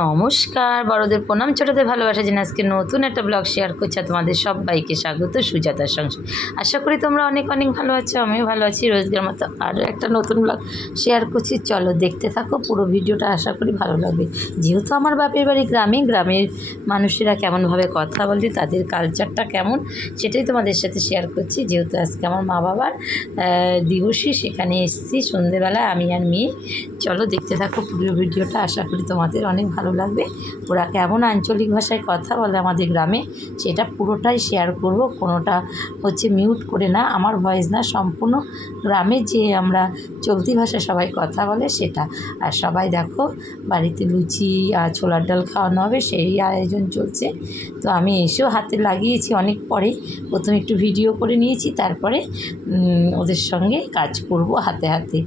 নমস্কার, বড়দের প্রণাম, ছোটদের ভালোবাসা জানিয়ে আজকে নতুন একটা ব্লগ শেয়ার করছি। তোমাদের সবাইকে স্বাগত সুজাতার সংসার। আশা করি তোমরা অনেক অনেক ভালো আছো, আমিও ভালো আছি। রোজগার মতো আরও একটা নতুন ব্লগ শেয়ার করছি, চলো দেখতে থাকো পুরো ভিডিওটা, আশা করি ভালো লাগবে। যেহেতু আমার বাপের বাড়ি গ্রামে, গ্রামের মানুষেরা কেমনভাবে কথা বলে, তাদের কালচারটা কেমন, সেটাই তোমাদের সাথে শেয়ার করছি। যেহেতু আজকে আমার মা বাবার দিবসী, সেখানে এসেছি সন্ধেবেলায় আমি আর মেয়ে। চলো দেখতে থাকো পুরো ভিডিওটা, আশা করি তোমাদের অনেক ভালো লাগবে। ওরা কেমন আঞ্চলিক ভাষায় কথা বলে আমাদের গ্রামে, সেটা পুরোটাই শেয়ার করব। কোনোটা হচ্ছে মিউট করে না, আমার ভয়েস না, সম্পূর্ণ গ্রামে যে আমরা চলতি ভাষায় সবাই কথা বলে সেটা। আর সবাই দেখো বাড়িতে লুচি আর ছোলার ডাল খাওয়ানো হবে, সেই আয়োজন চলছে। তো আমি এসেও হাতে লাগিয়েছি অনেক পরে, প্রথমে একটু ভিডিও করে নিয়েছি, তারপরে ওদের সঙ্গে কাজ করব হাতে হাতে।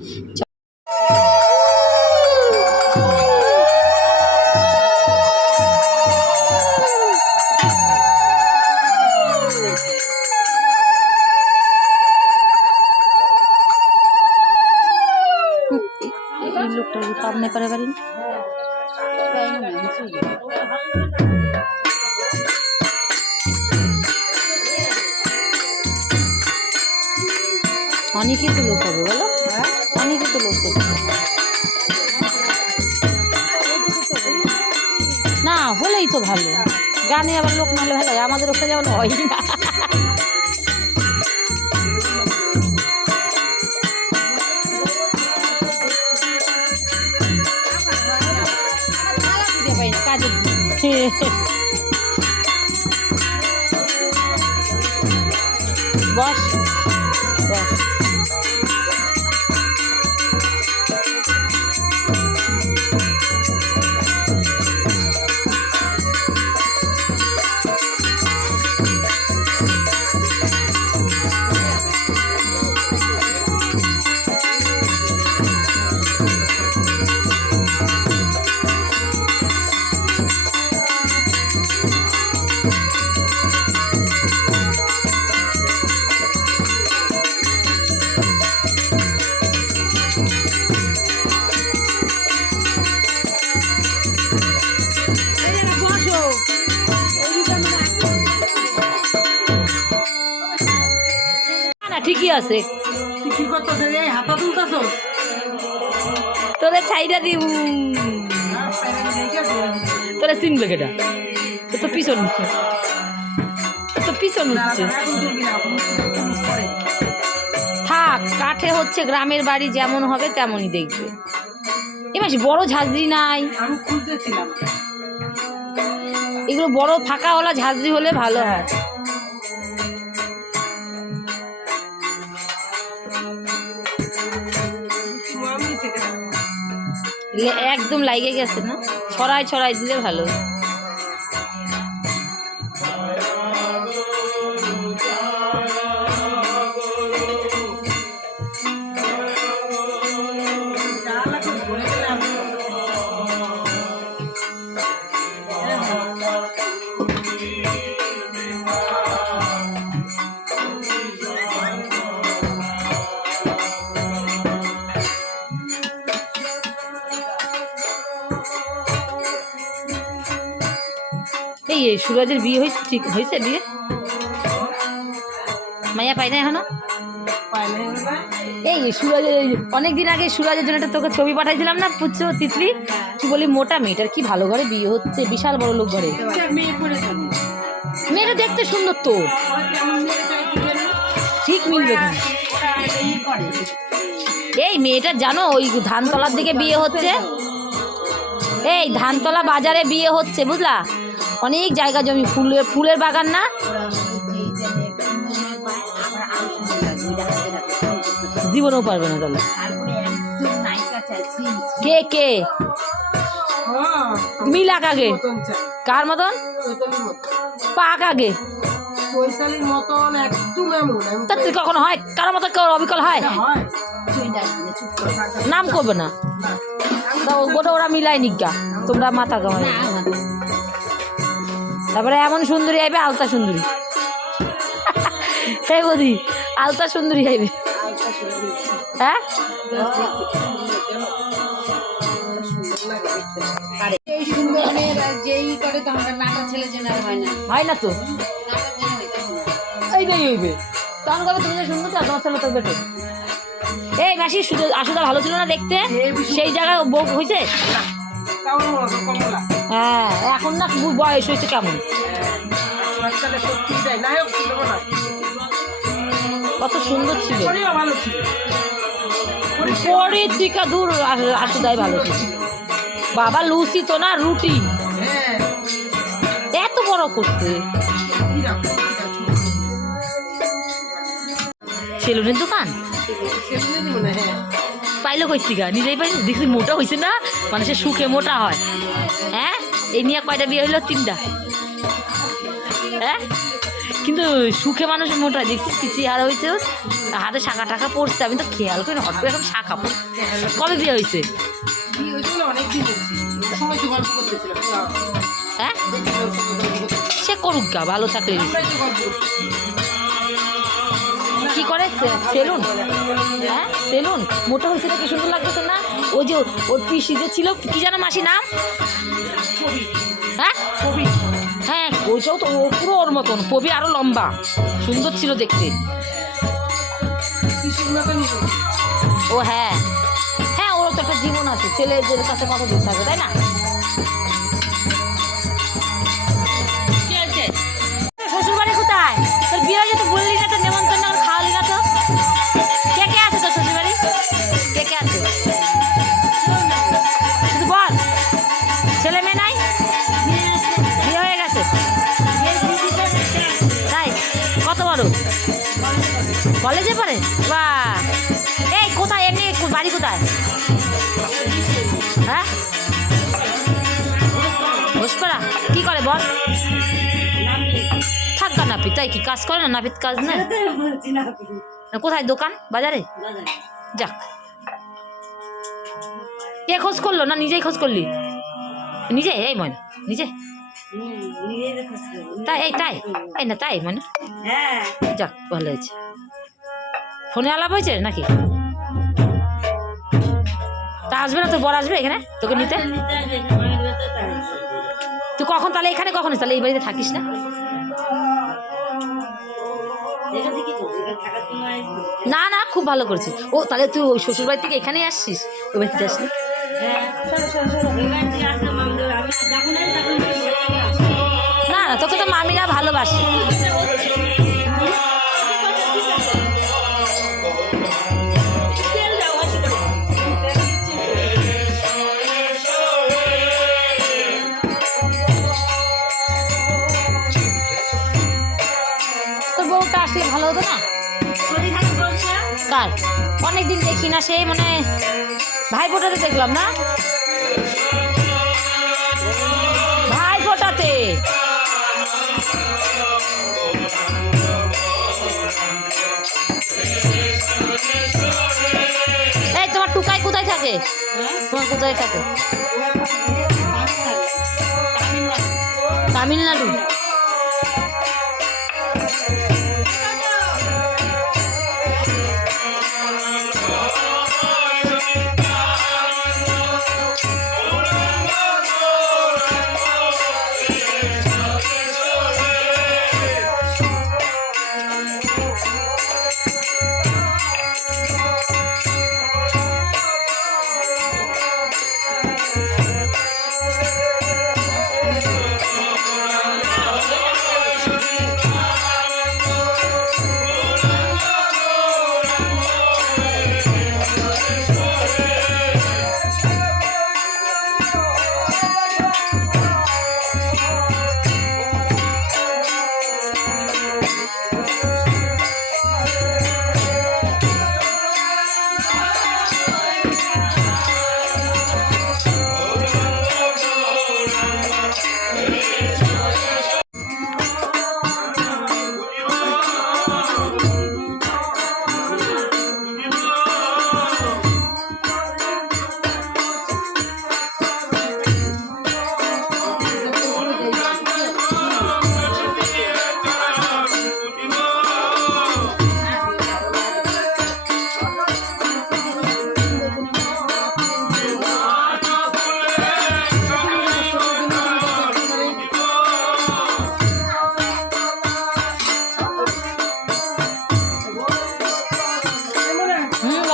এই লোকটা পাবনা করে পারি অনেকই তো লোক হবে, বলো অনেকই তো লোক হবে না, হলেই তো ভালো। গানে আবার লোক না হলে ভালো হয়, আমাদের ওখানে যেমন হয় না। বস বস। ঠিকই আছে, তোরে ছাইটা দিব, তোরা চিনবে কেটা, তো পিছন তো পিছন হচ্ছে। থাক, কাঠে হচ্ছে গ্রামের বাড়ি যেমন হবে তেমনই দেখবে। এবার বড় ঝাঁঝরি নাই, এগুলো বড় ফাঁকাওয়ালা ঝাঁঝরি হলে ভালো হয়। একদম লাগিয়ে গেছে না, ছড়াই ছড়াই দিলে ভালো। এই সুরাজের বিয়ে হয়েছে, ঠিক হয়েছে বিয়ে? মাইয়া পাই না এখনো? এই সুরাজের অনেকদিন আগে সুরাজের জন্য একটা তোকে ছবি পাঠাইছিলাম না, পুচ্ছ তিতলি, তুই বলি মোটা মেয়েটার কি ভালো ঘরে বিয়ে হচ্ছে, বিশাল বড় লোক ঘরে। মেয়েটা দেখতে সুন্দর তো, ঠিক মিলবে। এই মেয়েটার জানো ওই ধানতলার দিকে বিয়ে হচ্ছে, এই ধানতলা বাজারে বিয়ে হচ্ছে, বুঝলা? অনেক জায়গা জমি, ফুলের বাগান না? জীবনেও পারবে না তাহলে। কে কে মিলাক আগে, কার মতন পাক আগে কখনো হয়, কারোর মতো কেউ অবিকল হয়? নাম করবে না, গোটা ওরা মিলাই নিজ্ঞা, তোমরা মাথা কামাই। তারপরে এমন সুন্দরী আইবে, আলতা সুন্দরী। হে বদি, আলতা সুন্দরী আইবে। হ্যাঁ এই সুন্দর মেয়ের যেই করে তো আমরা নাটা ছেলে জেনার হয় না, হয় না তো নাটা জেনে হইতেছে না। এইটাই হইবে তখন কবে তুমি যে সুন্দর তো তোমার ছেলে তো বেটে এই মাসি আসুদা ভালো ছিল না দেখতে সেই জায়গায় বউ হয়েছে হ্যাঁ এখন না বয়স হয়েছে কেমন কত সুন্দর ছিল পরের দিকে দূর আসুদাই ভালো ছিল বাবা লুচি তো না রুটি এত বড় করতে সেলুনের দোকান পাইলো কইতিকা নিজেই পাই দেখছি মোটা হয়েছে না মানুষের সুখে মোটা হয় হ্যাঁ এই নিয়ে কয়টা বিয়ে হইলো 3টা হ্যাঁ কিন্তু সুখে মানুষ মোটা দেখছিস কিছু আর হয়েছে হাতে শাখা টাকা পড়ছে আমি তো খেয়াল করি হট করে এখন শাখা পড়ছে কবে বিয়ে হয়েছে হ্যাঁ সে করুক গা ভালো থাকলে কি করে সেলুন হ্যাঁ সেলুন মোটা হয়েছে তো কি সুন্দর লাগতেছে না ওই যে ওর পিসি যে ছিল কি জানো মাসি নাম হ্যাঁ হ্যাঁ ওইটাও তো ও পুরো ওর মতন কবি আরো লম্বা সুন্দর ছিল দেখতে ও হ্যাঁ হ্যাঁ ওর তো একটা জীবন আছে ছেলেদের কাছে কত দিন থাকে তাই না শ্বশুর বাড়ি কোথায় তোর বিয়ে হয়েছে তো বললি না তো নেমন্তন্ন খাওয়ালি না তো কে কে আছে তোর শ্বশুর বাড়ি কে কে আছে শুধু বল ছেলে মেয়ে নাই বিয়ে হয়ে গেছে তাই কত বড় কলেজে পড়ে বা এই কোথায় এমনি বাড়ি কোথায় হ্যাঁ ঘোষপাড়া কি করে বল থাকা নাপিত তাই কি কাজ করে না নাপিত কাজ না কোথায় দোকান বাজারে যাক কে খোঁজ করলো না নিজেই খোঁজ করলি নিজে এই মনে নিজে তাই এই না তাই মানে যাক ভালো হয়েছে ফোনে আলাপ হয়েছে নাকি তা আসবে না তো বর আসবে এখানে তোকে নিতে তুই কখন তাহলে এখানে কখন তাহলে এই বাড়িতে থাকিস না না না খুব ভালো করছিস ও তাহলে তুই ওই শ্বশুর বাড়ি থেকে এখানেই আসছিস ওই বাড়িতে আসলি না না তোকে তো মামিরা ভালোবাসে তোর বউটা আসলে ভালো হতো না কার অনেকদিন দেখি না সেই মানে ভাই ফোটাতে দেখলাম না ভাই ফোটাতে এই তোমার টুকাই কোথায় থাকে তোমার কোথায় থাকে তামিলনাড়ু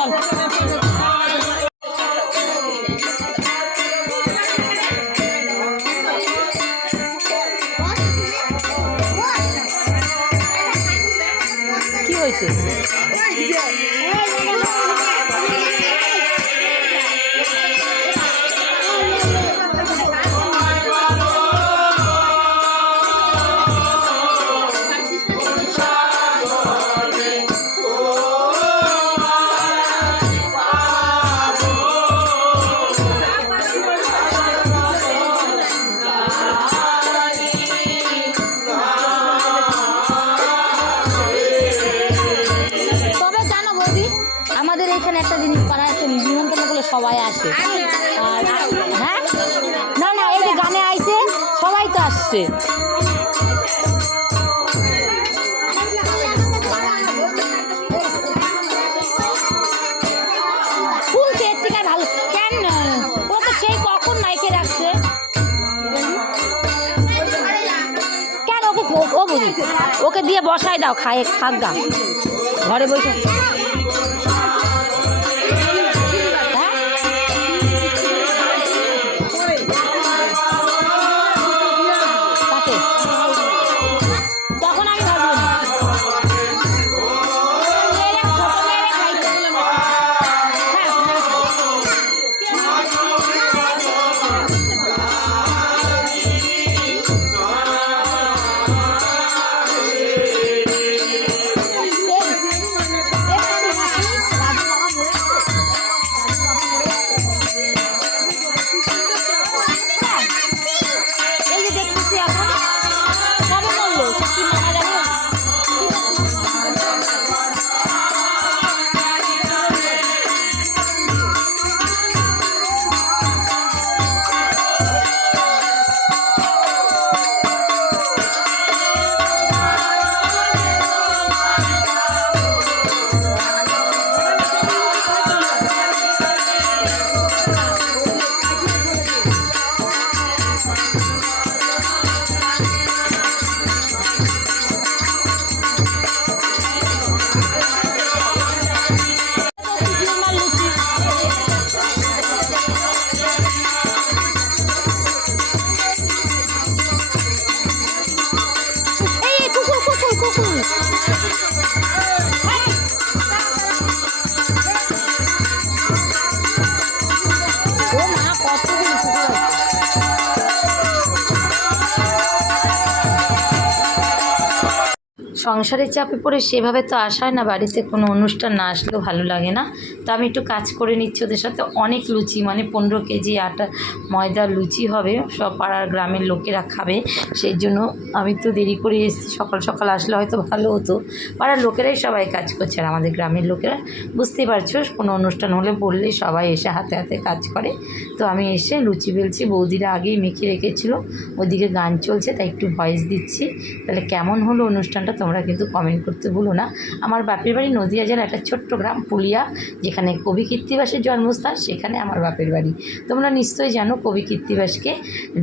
চল। কি হয়েছে? তবে জানো বৌদি, আমাদের এখানে একটা জিনিস পাড়ায় একটা নিমন্ত্রণ করলে সবাই আসে। আর হ্যাঁ, না না, এই যে গানে আইছে সবাই তো আসছে। শুনছে এর থেকে আর ভালো কেন? ও তো সেই কখন মাইকে রাখছে কেন? ও বুঝি ওকে দিয়ে বসায় দাও, খায় খাক গা ঘরে বসে। তখন আমি ভাববো না। মেয়েরা ছোট মেয়েরা খাইতে। এই যে দেখতেছি এখন কবে বললো কি মারা গেল? এই কুকুর কুকুর কুকুর। ও মা, কতগুলো কুকুর আছে। সংসারের চাপে পড়ে সেভাবে তো আসা হয় না, বাড়িতে কোনো অনুষ্ঠান না আসলেও ভালো লাগে না। তো আমি একটু কাজ করে নিচ্ছি ওদের সাথে। অনেক লুচি, মানে 15 কেজি আটা ময়দার লুচি হবে, সব পাড়ার গ্রামের লোকেরা খাবে। সেই জন্য আমি তো দেরি করে এসেছি, সকাল সকাল আসলে হয়তো ভালো হতো। পাড়ার লোকেরাই সবাই কাজ করছে, আর আমাদের গ্রামের লোকেরা বুঝতেই পারছো, কোনো অনুষ্ঠান হলে বললেই সবাই এসে হাতে হাতে কাজ করে। তো আমি এসে লুচি বেলছি, বৌদিরা আগেই মেখে রেখেছিলো, ওইদিকে গান চলছে, তাই একটু ভয়েস দিচ্ছি। তাহলে কেমন হলো অনুষ্ঠানটা তোমরা কিন্তু কমেন্ট করতে ভুলো না। আমার বাপের বাড়ি নদিয়া জেলার একটা ছোট্ট গ্রাম পুলিয়া, যেখানে কবি কীর্তিবাসের জন্মস্থান, সেখানে আমার বাপের বাড়ি। তোমরা নিশ্চয়ই জানো কবি কীর্তিবাসকে,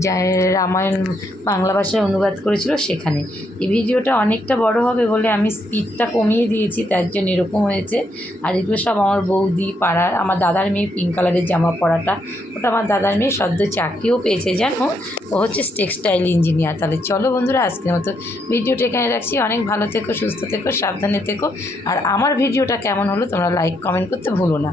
যা রামায়ণ বাংলা ভাষায় অনুবাদ করেছিল সেখানে। এই ভিডিওটা অনেকটা বড় হবে বলে আমি স্পিডটা কমিয়ে দিয়েছি, তার জন্য এরকম হয়েছে। আর এগুলো সব আমার বৌদি পাড়ার, আমার দাদার মেয়ে পিঙ্ক কালারের জামা পরাটা, ওটা আমার দাদার মেয়ে সদ্য চাকরিও পেয়েছে জানো, ও হচ্ছে টেক্সটাইল ইঞ্জিনিয়ার। তাহলে চলো বন্ধুরা, আজকের মতো ভিডিওটা এখানে রাখছি। অনেক ভালো থেকো, সুস্থ থেকো, সাবধানে থেকো। আর আমার ভিডিওটা কেমন হলো তোমরা লাইক কমেন্ট করতে ভুলো না।